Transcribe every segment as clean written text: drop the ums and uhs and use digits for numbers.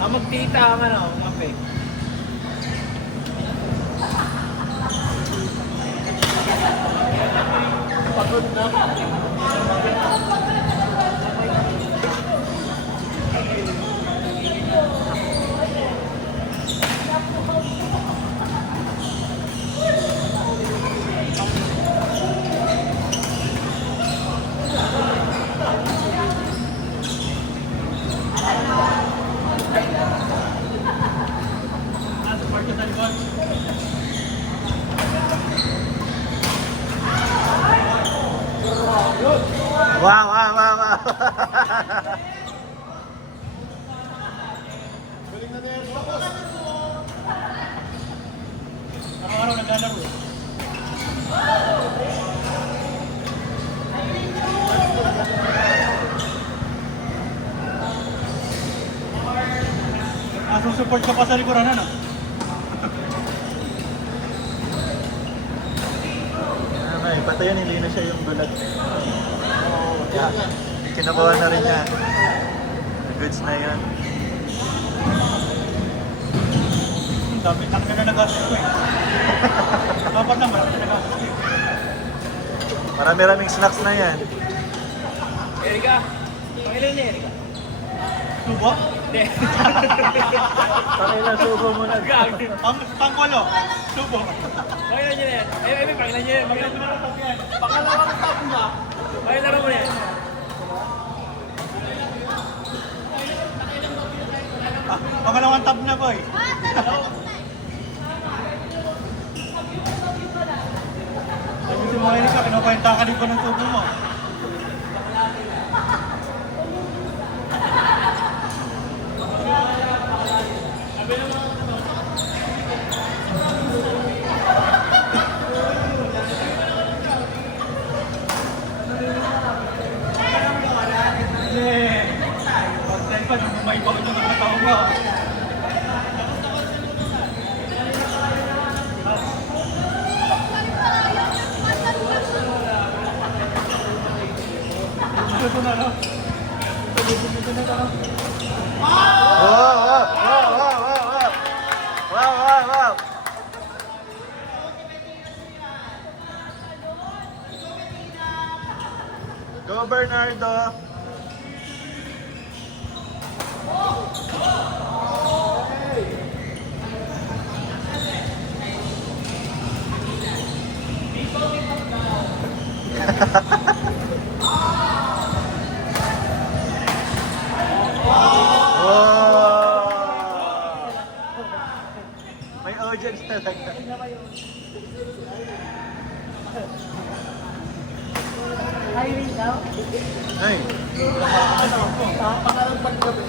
Magtita ang ano, kape. Pagod na. Wow, wow, wow, wow. Galing na yan, boss. Araw-araw naglalaro. Support ka pa sa likuran, ano? Ay, patayan, hindi na siya yung bulag. Yeah. Kinukuha na rin niya. Goods na yun. Dapat lang ka na nagastos ko eh. Dapat lang, marami na nagastos ko eh. Marami-raming snacks na yan. Erika, pangilan niya Erika? Subo? Hindi. Pakila, subo mo na. Pangkolo, subo. Pangilan niya na yan. Pangilan niya yan. Pangalawang top na. Pangilan mo na yan. Pangalawang top na boy. Sabi mo Erika, kinukwenta ka din ko ng subo mo. Pa nung bumaybaw ito ng katao mo. Ito na, no? Ito na, no? Wow, wow, wow, wow, wow, wow. Wow, wow, wow. Go, Bernardo. May audience talaga. Hiring daw? Ay. Pangalang paggabi.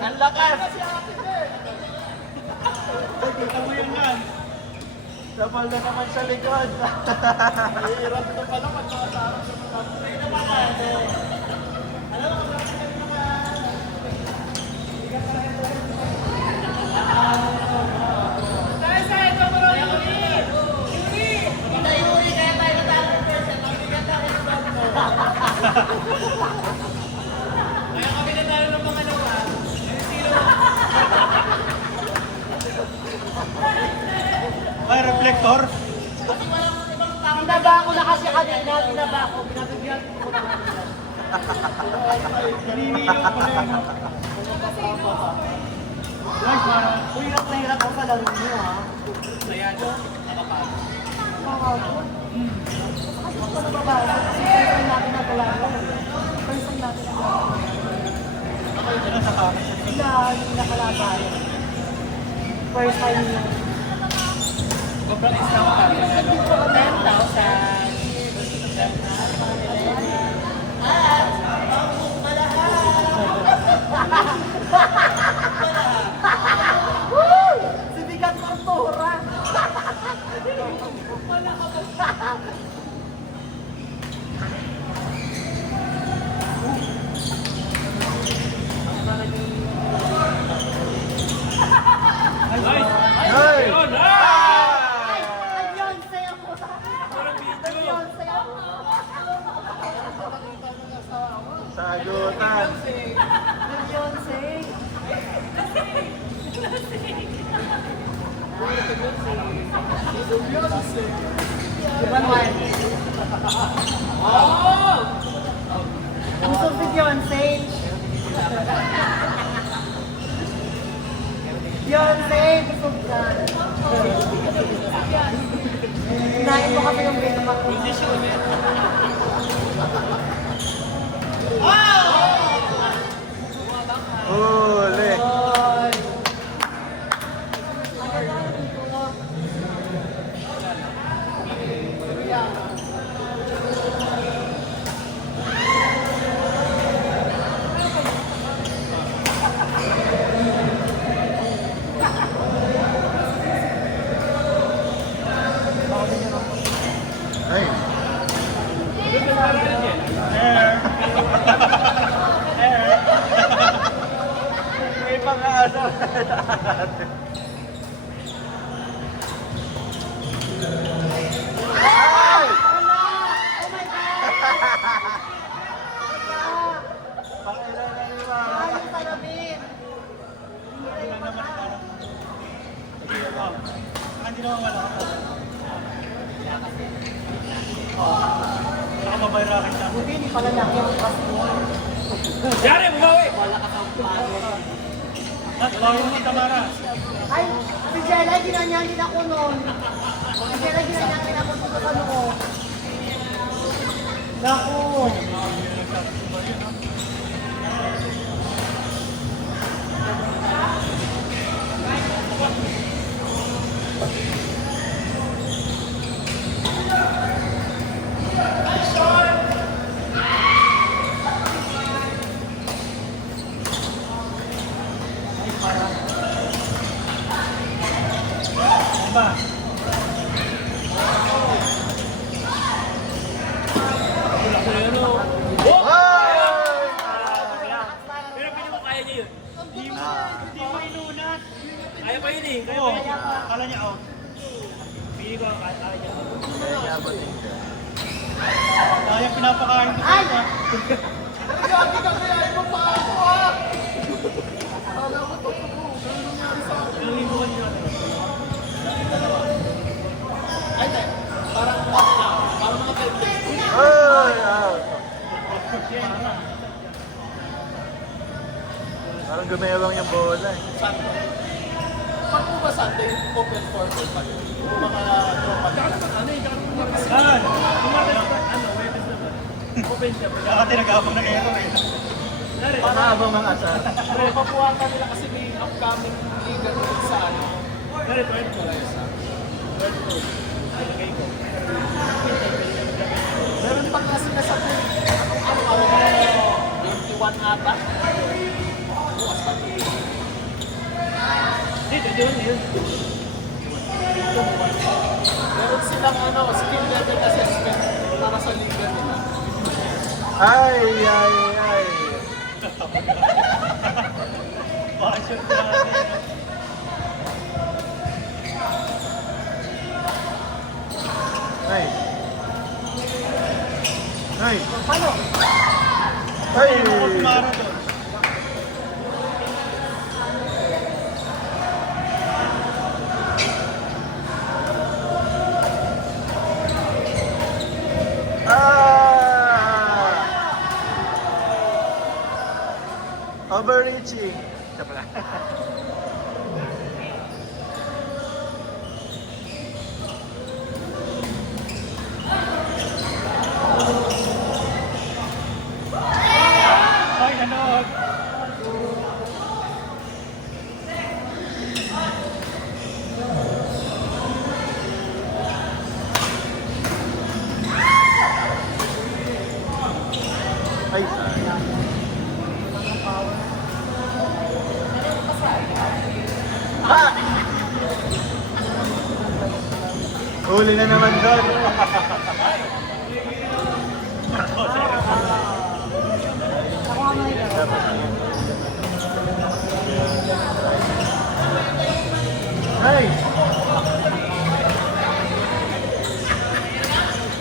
Ang lakas. Kita mo yan yan. Sabal na naman sa likod. Hirap ito pala magkakasarap sa mga tapos. Ay, reflector. Binaba ko na kasi kanina, binaba ko. Binabigyan ko na kanina. Naniniyaw ko na yun. Guys, parang Hirap na hirap ako sa laro niyo, ha? ayan. Nakakapon. Kasi ito na babae. Kasi first time natin naglalaro. First time natin naglalaro. Ano sa kanan? Sila yung nakalaban. First time yun. Sobrang isang kami. 10,000. Si Bigat Tortura. Ay! Hey! Ayun, saya ko. Gusto si Beyonce. Beyonce, gusto ka. Hinahin mo kami yung Big Mac. Huli. Oy. Ay. May pang-asa. Ay! Oh my God! Pakailan na yung mga. Ay, yung salamin. Hindi naman wala ka. Saka mabayrakan siya. Buti, hindi pala laki ang passport. Yari, bumawi! At tawagin mo ni Tamara. Ay, si Jella, ginanyangin ako noon. Si Jella, ginanyangin ako sa ano ko. Naku. Diba? Pero pili mo kaya niya yun. Hindi mo inunat. Kaya pa yun eh. Kaya pa yun. Kala niya out. Pili ko ang kaya niya. Kaya pinapakain ko. Ay! Grabe ka kaya mo pa ako ha! Alam mo to, ano nangyari sa akin? Ilang linggo ka niya. Ay, te, parang mga 5 days. Ay! Parang gumewang yung bola eh. Sunday. Pag po ba Sunday, open for all pa yun? Yung mga tropa nila. Saan? Webes naman. Open siya. Kaya tinagabang na kayo eh. Pangabang ang asa. Pero papuwatan nila kasi may upcoming liga dito sa ano. Pero 12 ko. Meron pa kasi nasabi, ano, 21 ata. Hindi, 21 na yun. Meron silang ano, skill level assessment para sa liga nila. Ay! Passion natin. Ay! Ay! Paano? Ay! Ako tumara doon. Overreaching. Siya pala. Ay, ganon. Ay, sayang. Ah! Huli na naman doon. Ako ang may Ay!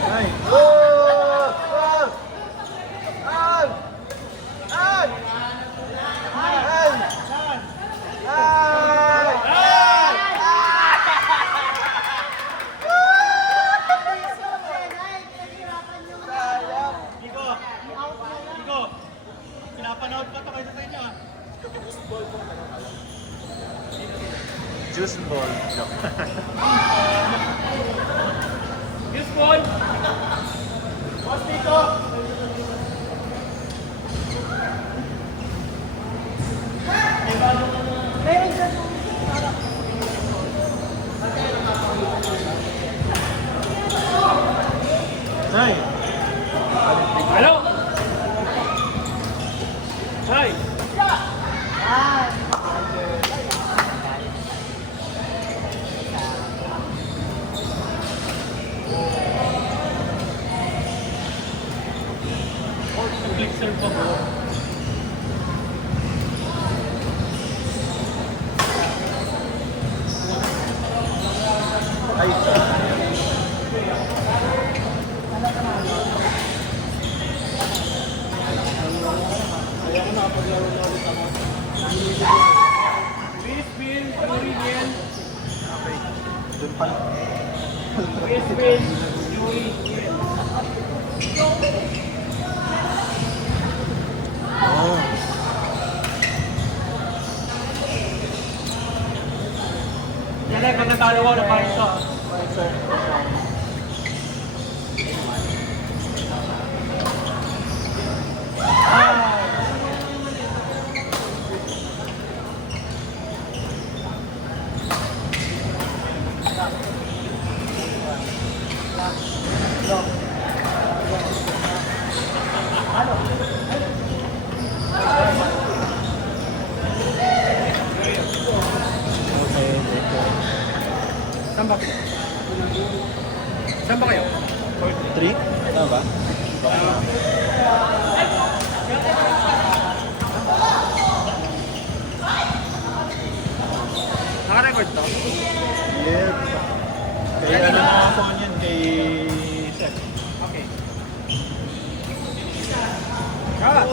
Ay! Oh! Oh! Ay! Ay! Ay! Ay! Juice ball. Joke. Yes, Paul. Boss dito! Meron dyan. Nay! Hello. Hi. Flexer pa po. Ay, Chris, Bill, Yuri, Bill. okay. Doon pala. Chris, Bill, Yuri, Bill. Oh. Yan ay, pag natalo ko, napalit ko. Okay, Saan ba? Saan ba kayo? 3? Tama ba? Naka-record to? Yes. Kaya ano na ako yun kay Seth. Okay. Ah!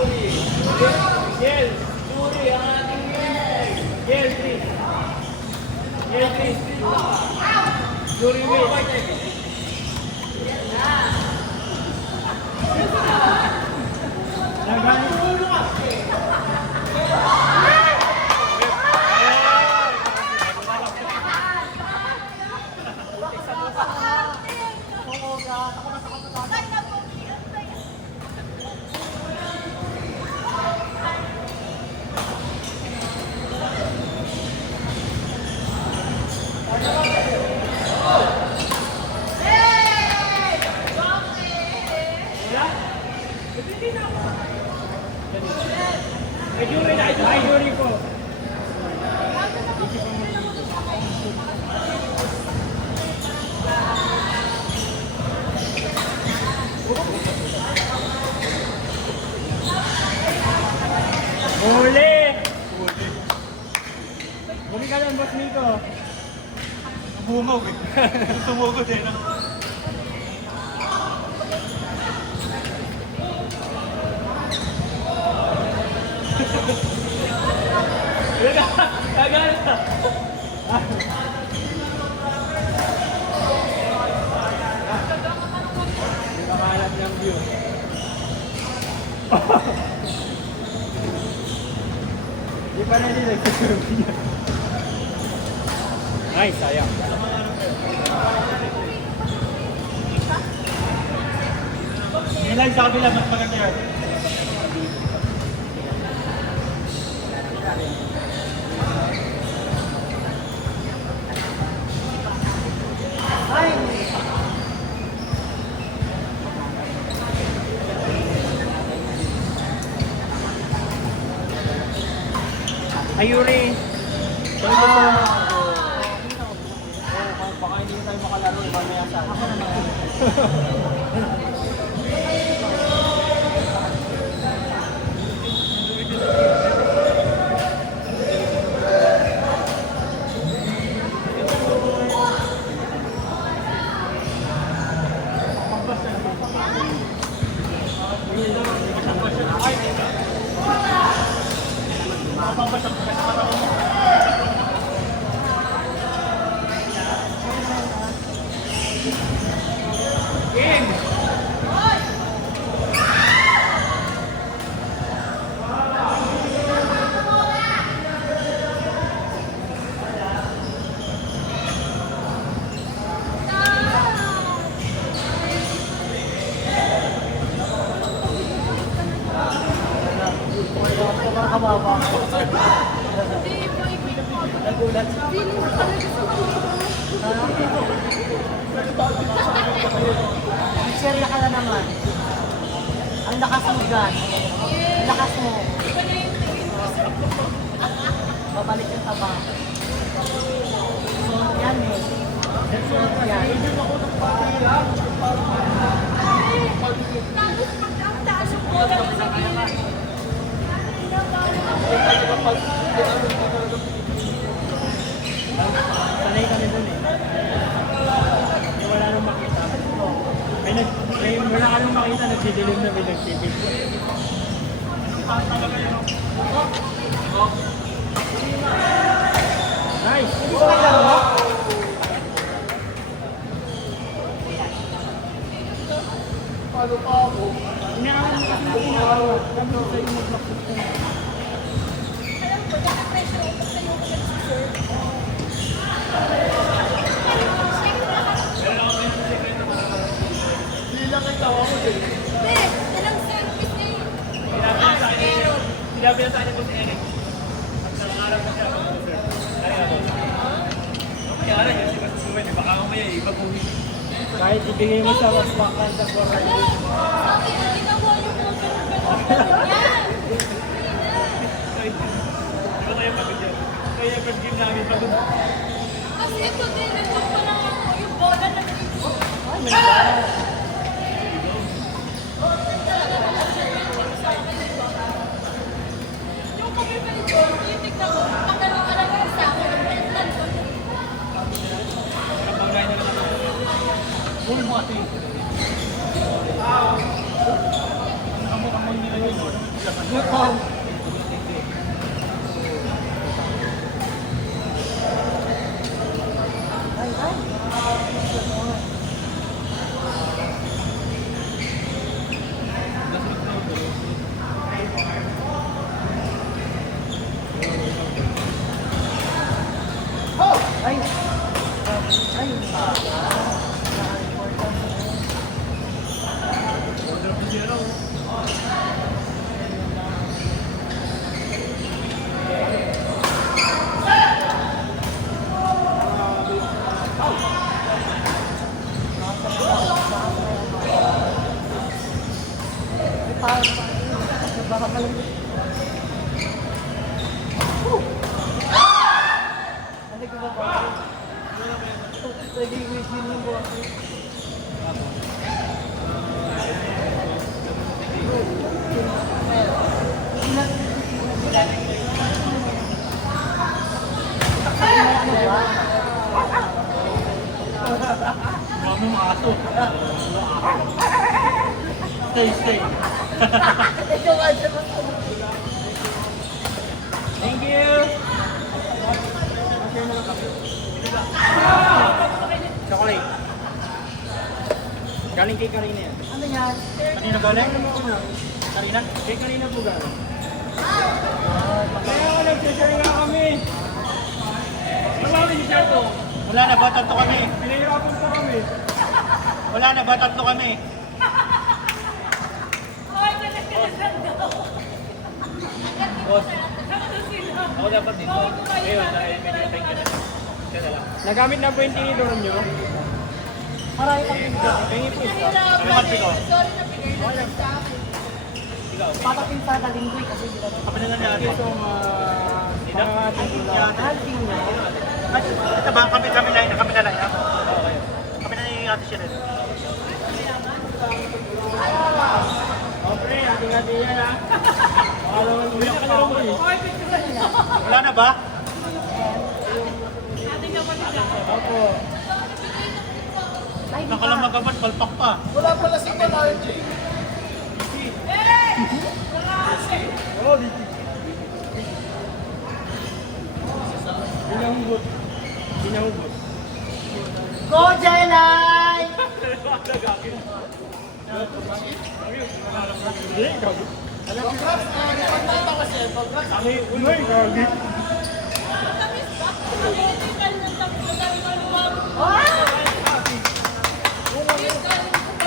Yel! Yuri, ang ating Yel! Yel, please! Yel, please! Yuri, wait! Ay, Yuri na! Ay, Yuri po! Huli! Huli ka lang, Boss Nico. Bumog eh. Tumugod eh. No? Kagalit na. Nakakalap ng view. Di pa na nila nagsasabi niya. Ay, sayang. Yung live sa kabila, mas maganda yun. Ay, Yuri. Baka hindi tayo makalaro, mamaya sa ako naman. Game! Maria ka na naman. Ang lakas mo dyan. Ang lakas mo. Babalik yung taba. So, yan eh. So, yan. Sanay kami dun eh. Wala nang makita. Wala ka nang makita, nagsidilim na may nagtipid. Nice! Paano pa ako? Inaalam kasi yung ginagawa. Sabi ko sa'yo mag-practice ka na. Hindi lang ang tawa mo din. Sinabi na sa akin po si Eric. Nangangarap na siya. Kaya na yun, si Matsuwe, di baka mamaya ipabuhin. Kahit ibigay mo sa waswakan sa Koray. Di ba tayo pag-gym? Kaya pag-gym namin pagod. Kasi ito din, ito ko lang yung bola na dito. Yung kami pa ito, titignan ko, pagdalo ka lang yung sa akin, ang pentan ko. Pag-gay na lang ako. Uy, mga ito yun. Kamukha nila yun. Ay, ay. Ay. Ay. Baka pala. Ano ko ba ba? Pwede i-win yung buwan ko. Huwag mo mga ato. Stay. Thank you! Chocolate. Galing kay Karina yan. Ano yan? Kanina galing? Karina? Kay Karina po galing. Kaya nga nag-share nga kami. Ano ba kami share to? Wala na ba? Tatlo kami. Pinahirapan po kami. Wala na ba? Tatlo kami. Boss. Ako dapat dito. Ngayon, dahil may nilapay ka na. Kaya lang. Nagamit na po yung tinidor nyo. Marami kang pinto. Pengi po isa. Ano ba ito? Sorry na pinay lang sa akin. Ikaw. Patapin sa kalinggoy kasi di ba? Kami na natin. Ito, mga tindula. Halting na. Ito ba? Kami na lang. Kami na yung ate siya rin. Oh, pre, ating-ating yan ha. Baka naman ulit ka na mo eh. Wala na ba? Opo. Ay, di Nakalang pa. magapan, palpak pa. Wala pala si RJ. Oh, Vicky. Pinahugot. Pinahugot. Go, Jelay! Hindi, gabi. Congrats! Nagpagkita kasi. Congrats! Kami, uloy, gabi.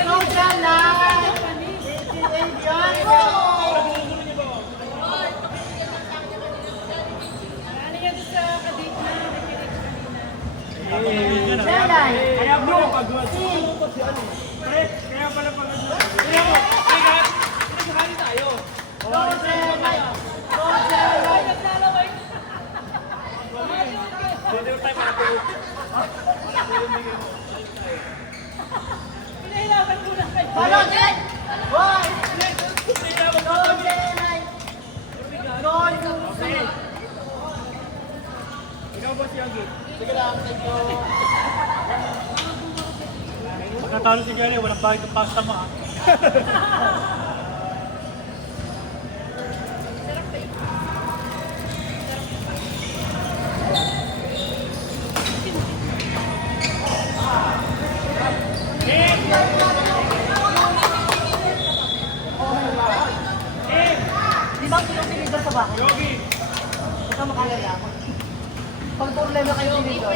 Go, Jelay! 88 yan! Jelay! Kaya pala pag si ano, pre, kaya pala pag Yan! Hoy! Hindi na ako Go, sasabi. Jenay! Go, Sige. Ikaw ba si Yogi? Sige lang, thank you. Pag natalo si Jenny, walang bakit ng pasta mo. Di ba yung tinidor sa bahay? Yogi! Huwag ka makalala. Pag problema kayo tinidor.